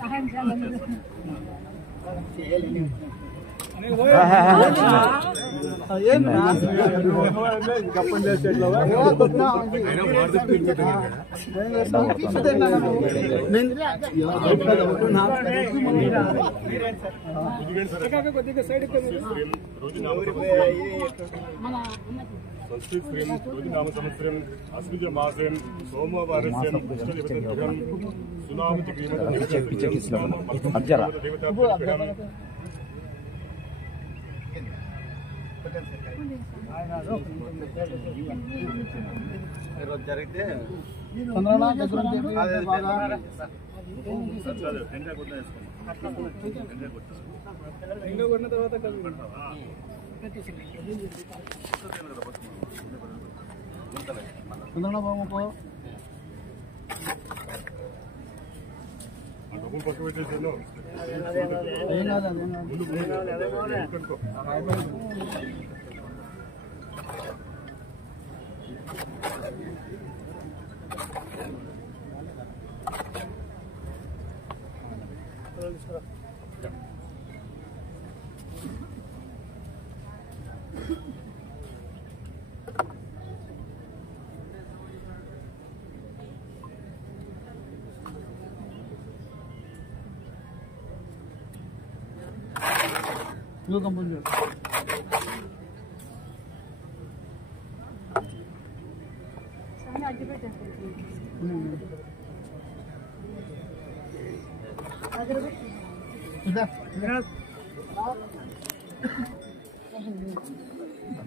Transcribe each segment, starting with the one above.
సహాయం చేయాలని జరిగితే డబ్బులు పక్క పెట్టేసాను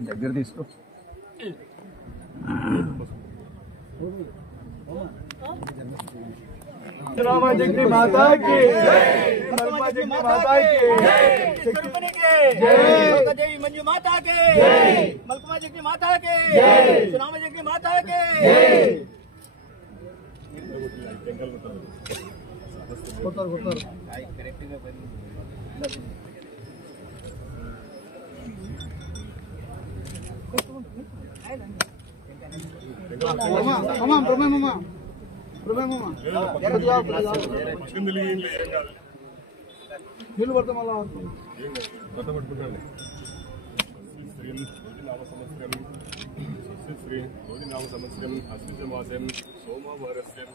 దగ్గర తీసుకో जगती माता की जय, माता की जय, मंजू माता के मलकुमा जगती माता के सुनामा जगती माता के నీళ్ళు పడతా మళ్ళా పట్టుకుంటాను శ్రీ రోజునామ సంవత్సరం అశ్విజమాసం సోమవారస్యం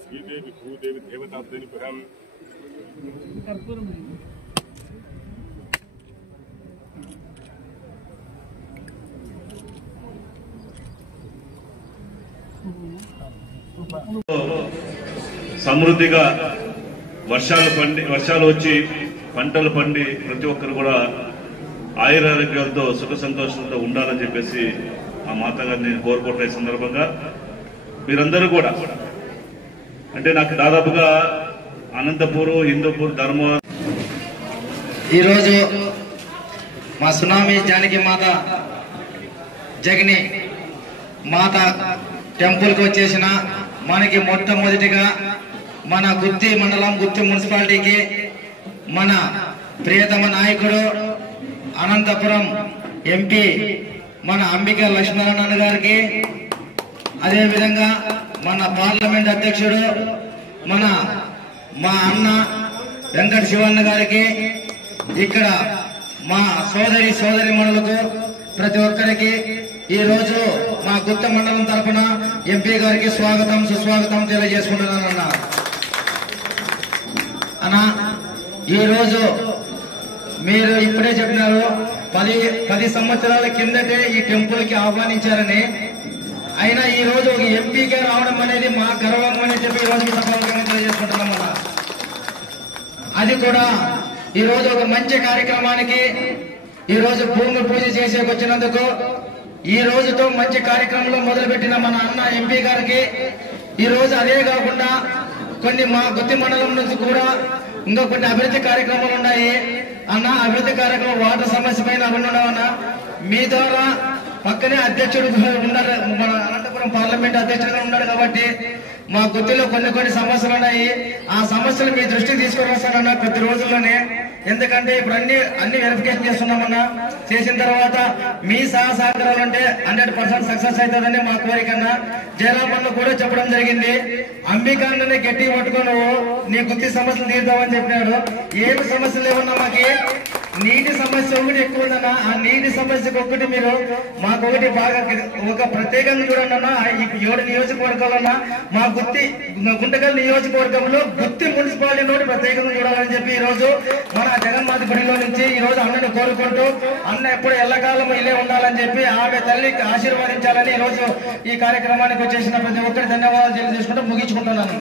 శ్రీదేవి భూదేవి దేవతాపురం సమృద్ధిగా వర్షాలు వచ్చి పంటలు పండి ప్రతి ఒక్కరు కూడా ఆయురారోగ్యాలతో సుఖ సంతోషాలతో ఉండాలని చెప్పేసి ఆ మాతగారిని కోరుకుంటున్న సందర్భంగా మీరందరూ కూడా అంటే నాకు దాదాపుగా అనంతపూర్ హిందూపూర్ ధర్మవరం ఈరోజు మా సునామీ జానకి మాత జగని మాత టెంపుల్కి వచ్చేసిన మనకి మొట్టమొదటిగా మన గుత్తి మండలం గుత్తి మున్సిపాలిటీకి మన ప్రియతమ నాయకుడు అనంతపురం ఎంపీ మన అంబిక లక్ష్మీనారాయణ గారికి అదేవిధంగా మన పార్లమెంట్ అధ్యక్షుడు మా అన్న వెంకట శివన్న గారికి, ఇక్కడ మా సోదరి మనులకు ప్రతి ఒక్కరికి ఈ రోజు మా గుత్త మండలం తరఫున ఎంపీ గారికి స్వాగతం సుస్వాగతం తెలియజేసుకుంటున్నానన్న. అన్నా, ఈ రోజు మీరు ఇప్పుడే చెప్పినారు 10 సంవత్సరాల కిందటే ఈ టెంపుల్ కి ఆహ్వానించారని. అయినా ఈ రోజు ఒక ఎంపీగా రావడం అనేది మా గర్వం అని చెప్పి ఈ రోజు తెలియజేసుకుంటున్నామన్నా. అది కూడా ఈ రోజు ఒక మంచి కార్యక్రమానికి ఈ రోజు భూమి పూజ చేసేకి వచ్చినందుకు, ఈ రోజుతో మంచి కార్యక్రమంలో మొదలుపెట్టిన మన అన్న ఎంపీ గారికి ఈ రోజు అదే కాకుండా కొన్ని మా గుత్తి మండలం నుంచి కూడా ఇంకా కొన్ని అభివృద్ధి కార్యక్రమాలు ఉన్నాయి అన్న. అభివృద్ధి కార్యక్రమం వాటర్ సమస్య పైన అవన్నీ ఉన్నామన్నా. మీ ద్వారా పక్కనే అధ్యక్షుడు ఉన్నారు, మన అనంతపురం పార్లమెంట్ అధ్యక్షుడుగా ఉన్నాడు కాబట్టి మా గుత్తిలో కొన్ని సమస్యలు ఉన్నాయి. ఆ సమస్యలు మీ దృష్టికి తీసుకొని వస్తానన్నా కొద్ది రోజుల్లోనే. ఎందుకంటే ఇప్పుడు అన్ని వెరిఫికేషన్ చేస్తున్నామన్నా. చేసిన తర్వాత మీ సహకారాలు అంటే 100% సక్సెస్ అవుతుందని మా కోరికన్నా. జయరామన్న కూడా చెప్పడం జరిగింది, అంబికాన్ని గట్టి పట్టుకొని నీ గుత్తి సమస్యలు తీరుతామని చెప్పినాడు. ఏమి సమస్యలు లేవన్నా మాకి నీటి సమస్య ఒకటి ఎక్కువ ఉందన్నా. ఆ నీటి సమస్యకు ఒకటి మీరు మాకొకటి బాగా ఒక ప్రత్యేకంగా చూడండి అన్న. ఈ 7 నియోజకవర్గాలన్నా మా గుంటకల్ నియోజకవర్గంలో గుత్తి మున్సిపాలిటీ నోటి ప్రత్యేకంగా చూడాలని చెప్పి ఈ రోజు మన జగన్మాత గుడిలో నుంచి ఈ రోజు అన్నని కోరుకుంటూ, అన్న ఎప్పుడు ఎల్లకాలం ఇల్లే ఉండాలని చెప్పి ఆమె తల్లికి ఆశీర్వాదించాలని ఈ రోజు ఈ కార్యక్రమానికి వచ్చేసిన ప్రతి ఒక్కరి ధన్యవాదాలు తెలియజేసుకుంటూ ముగించుకుంటున్నాను.